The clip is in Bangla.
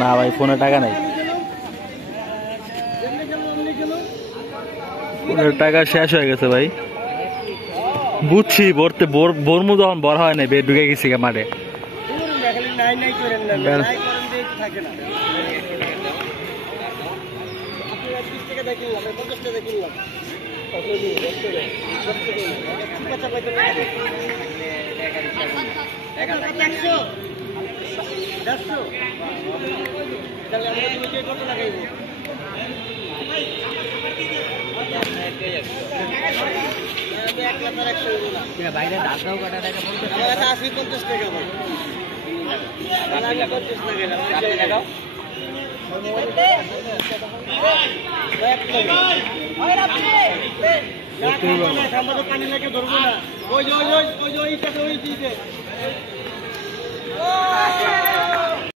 না ভাই ফোনে টাকা নাই, ফোনের টাকা শেষ হয়ে গেছে ভাই। বুঝছি ভরতে বর্মু যখন বড় হয় না বেড ঢুকে গেছি মাঠে। বাইরে দাঁতটাও কাটা টাকা 50 টাকা ভাই। পানি লাগে ধরবো না। ওই যে